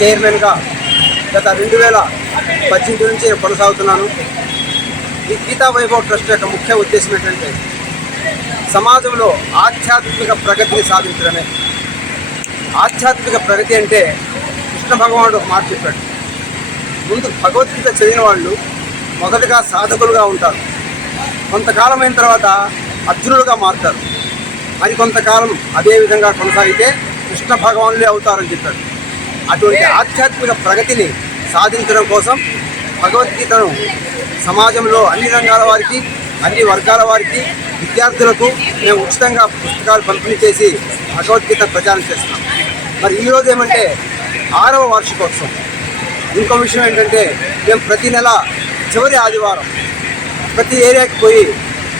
చైర్మన్గా గత రెండు వేల పద్దెనిమిది నుంచి కొనసాగుతున్నాను. ఈ గీతా వైభవ్ ట్రస్ట్ యొక్క ముఖ్య ఉద్దేశం ఏంటంటే సమాజంలో ఆధ్యాత్మిక ప్రగతిని సాధించడమే. ఆధ్యాత్మిక ప్రగతి అంటే కృష్ణ భగవానుడు ఒక మాట చెప్పాడు. ముందు భగవద్గీత చదివిన వాళ్ళు మొదటగా సాధకులుగా ఉంటారు. కొంతకాలం అయిన తర్వాత అర్జునులుగా మారుతారు. మరి కొంతకాలం అదే విధంగా కొనసాగితే కృష్ణ భగవానులే అవుతారని చెప్పాడు. అటువంటి ఆధ్యాత్మిక ప్రగతిని సాధించడం కోసం భగవద్గీతను సమాజంలో అన్ని రంగాల వారికి అన్ని వర్గాల వారికి విద్యార్థులకు మేము ఉచితంగా పుస్తకాలు పంపిణీ చేసి భగవద్గీత ప్రచారం చేస్తున్నాం. మరి ఈరోజు ఏమంటే ఆరవ వార్షికోత్సవం. ఇంకో విషయం ఏంటంటే మేము ప్రతి నెల చివరి ఆదివారం ప్రతి ఏరియాకి పోయి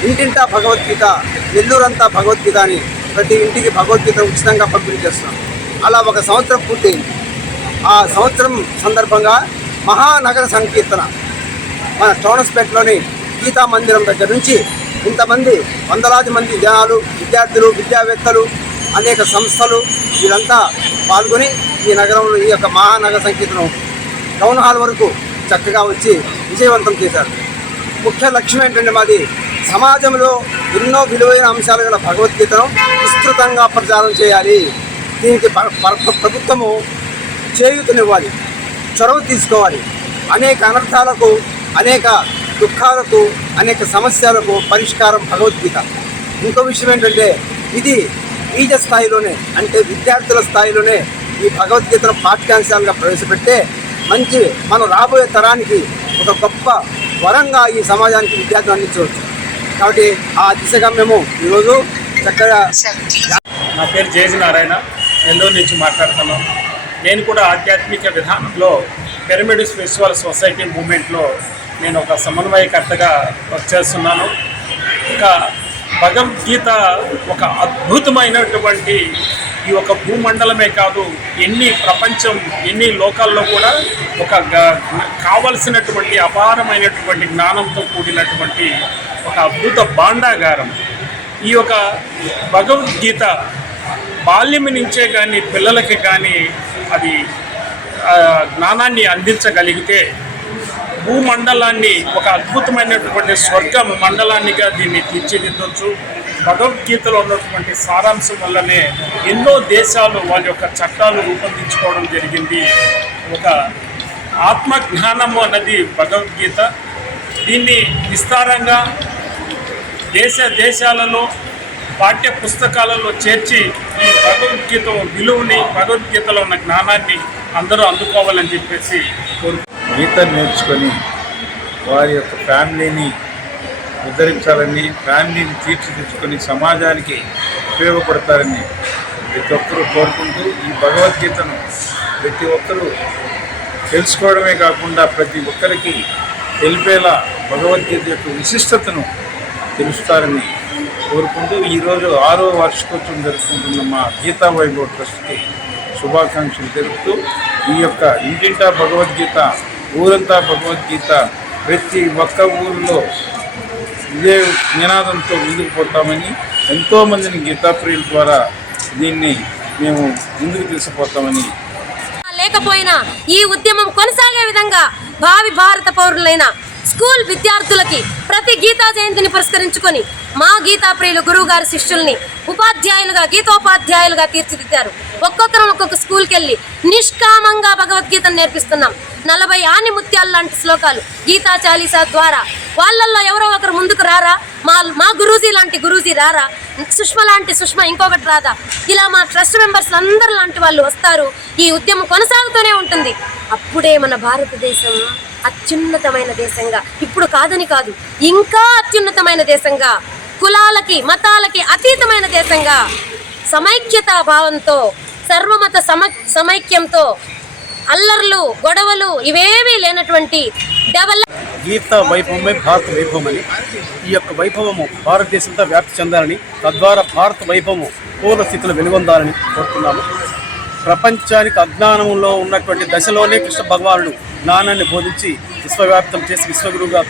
ఇంటింటా భగవద్గీత నెల్లూరంతా భగవద్గీత అని ప్రతి ఇంటికి భగవద్గీత ఉచితంగా పంపిణీ చేస్తున్నాం. అలా ఒక సంవత్సరం పూర్తయింది. ఆ సంవత్సరం సందర్భంగా మహానగర సంకీర్తన మన టౌనస్పేటలోని గీతా మందిరం దగ్గర నుంచి ఇంతమంది వందలాది మంది జనాలు విద్యార్థులు విద్యావేత్తలు అనేక సంస్థలు వీరంతా పాల్గొని ఈ నగరంలో ఈ యొక్క మహానగర సంకీర్తనం టౌన్ హాల్ వరకు చక్కగా వచ్చి విజయవంతం చేశారు. ముఖ్య లక్ష్యం ఏంటంటే మాది సమాజంలో ఎన్నో విలువైన అంశాలు గల భగవద్గీతను విస్తృతంగా ప్రచారం చేయాలి. దీనికి ప్రభుత్వము చేయూతనివ్వాలి చొరవ తీసుకోవాలి. అనేక అనర్థాలకు అనేక దుఃఖాలకు అనేక సమస్యలకు పరిష్కారం భగవద్గీత. ఇంకో విషయం ఏంటంటే ఇది బీజ స్థాయిలోనే అంటే విద్యార్థుల స్థాయిలోనే ఈ భగవద్గీతను పాఠ్యాంశాలుగా ప్రవేశపెడితే మంచి మనం రాబోయే తరానికి ఒక గొప్ప వరంగా ఈ సమాజానికి విద్యార్థులు అందించవచ్చు. కాబట్టి ఆ దిశగా మేము ఈరోజు చక్కగా నా పేరు జేజి నారాయణ. నెల్లూరు నుంచి మాట్లాడుతున్నాను. నేను కూడా ఆధ్యాత్మిక విధానంలో పిరమిడ్ స్పిరిచువల్ సొసైటీ మూమెంట్లో నేను ఒక సమన్వయకర్తగా వర్క్ చేస్తున్నాను. ఇక భగవద్గీత ఒక అద్భుతమైనటువంటి ఈ ఒక భూమండలమే కాదు ఎన్ని ప్రపంచం ఎన్ని లోకాల్లో కూడా ఒక కావలసినటువంటి అపారమైనటువంటి జ్ఞానంతో కూడినటువంటి ఒక అద్భుత భాండాగారం. ఈ యొక్క భగవద్గీత బాల్యం నుంచే కానీ పిల్లలకి కానీ అది జ్ఞానాన్ని అందించగలిగితే భూమండలాన్ని ఒక అద్భుతమైనటువంటి స్వర్గం మండలాన్నిగా దీన్ని తీర్చిదిద్దొచ్చు. భగవద్గీతలో ఉన్నటువంటి సారాంశం వల్లనే ఎన్నో దేశాలు వాళ్ళ యొక్క చట్టాలు రూపొందించుకోవడం జరిగింది. ఒక ఆత్మజ్ఞానము అన్నది భగవద్గీత. దీన్ని విస్తారంగా దేశ దేశాలలో పాఠ్య పుస్తకాలలో చేర్చి ఈ భగవద్గీత విలువని భగవద్గీతలో ఉన్న జ్ఞానాన్ని అందరూ అందుకోవాలని చెప్పేసి కోరు గీత నేర్చుకొని వారి యొక్క ఫ్యామిలీని ఉద్ధరించాలని ఫ్యామిలీని తీర్చిదిద్దుకొని సమాజానికి ఉపయోగపడతారని ప్రతి ఒక్కరూ కోరుకుంటూ ఈ భగవద్గీతను ప్రతి ఒక్కరూ తెలుసుకోవడమే కాకుండా ప్రతి ఒక్కరికి తెలిపేలా భగవద్గీత యొక్క విశిష్టతను తెలుస్తారని కోరుకుంటూ ఈరోజు ఆరో వార్షికోత్సవం జరుపుకుంటున్న మా గీతా వైభవ్ ట్రస్ట్కి శుభాకాంక్షలు తెలుపుతూ ఈ యొక్క ఇంటింటా భగవద్గీత ఊరంతా భగవద్గీత ప్రతి ఒక్క ఊరిలో ఇదే నినాదంతో ముందుకు పోతామని ఎంతోమందిని గీతాప్రియుల ద్వారా దీన్ని మేము ముందుకు తీసుకుపోతామని. లేకపోయినా ఈ ఉద్యమం కొనసాగే విధంగా భావి భారత పౌరులైన స్కూల్ విద్యార్థులకి ప్రతి గీతా జయంతిని పురస్కరించుకొని మా గీతా ప్రియులు గురువు గారి శిష్యుల్ని ఉపాధ్యాయులుగా గీతోపాధ్యాయులుగా తీర్చిదిద్దారు. ఒక్కొక్కరం ఒక్కొక్క స్కూల్కి వెళ్ళి నిష్కామంగా భగవద్గీతను నేర్పిస్తున్నాం. నలభై ఆని ముత్యాలు లాంటి శ్లోకాలు గీతా చాలీసా ద్వారా వాళ్ళల్లో ఎవరో ఒకరు ముందుకు రారా? మా మా గురూజీ లాంటి గురూజీ రారా? సుష్మ లాంటి సుష్మ ఇంకొకటి రాదా? ఇలా మా ట్రస్ట్ మెంబర్స్ అందరు లాంటి వాళ్ళు వస్తారు. ఈ ఉద్యమం కొనసాగుతూనే ఉంటుంది. అప్పుడే మన భారతదేశం అత్యున్నతమైన దేశంగా. ఇప్పుడు కాదని కాదు ఇంకా అత్యున్నతమైన దేశంగా కులాలకి మతాలకి అతీతమైన దేశంగా సమైక్యతా భావంతో సర్వమత సమ సమైక్యంతో అల్లర్లు గొడవలు ఇవేవీ లేనటువంటి డెవలప్ గీత వైభవమే భారత వైభవం అని ఈ యొక్క వైభవము భారతదేశంతో వ్యాప్తి చెందాలని తద్వారా భారత వైభవము పూర్వ స్థితిలో వెలుగొందాలని కోరుతున్నాము. ప్రపంచానికి అజ్ఞానంలో ఉన్నటువంటి దశలోనే కృష్ణ భగవానుడు జ్ఞానాన్ని బోధించి విశ్వవ్యాప్తం చేసి విశ్వగురువుగా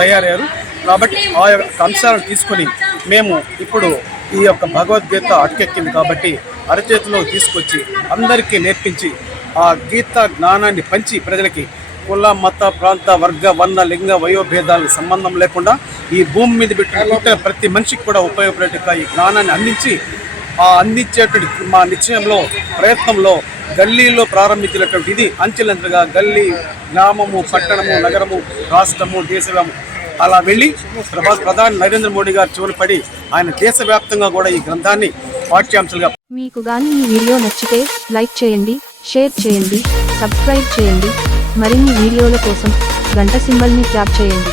తయారయ్యారు. కాబట్టి ఆ యొక్క అంశాలను తీసుకొని మేము ఇప్పుడు ఈ యొక్క భగవద్గీత అటుకెక్కింది కాబట్టి అరచేతిలో తీసుకొచ్చి అందరికీ నేర్పించి ఆ గీత జ్ఞానాన్ని పంచి ప్రజలకి కుల మత ప్రాంత వర్గ వర్ణ లింగ వయోభేదాలకు సంబంధం లేకుండా ఈ భూమి మీద పెట్టిన ప్రతి మనిషికి కూడా ఉపయోగపడేట్టుగా ఈ జ్ఞానాన్ని అందించి అందించేటువంటి మా నిశ్చయంలో ప్రయత్నంలో గల్లీలో ప్రారంభించినటువంటి ఇది అంచెలంచెలుగా గల్లీ గ్రామము పట్టణము నగరము రాష్ట్రము దేశము అలా వెళ్ళి ప్రధాని నరేంద్ర మోడీ గారు చివరిపడి ఆయన దేశవ్యాప్తంగా కూడా ఈ గ్రంథాన్ని పాఠ్యాంశాలుగా మీకు గాని ఈ వీడియో నచ్చితే లైక్ చేయండి షేర్ చేయండి సబ్స్క్రైబ్ చేయండి. మరిన్ని వీడియోల కోసం గంట సింబల్ని ట్యాప్ చేయండి.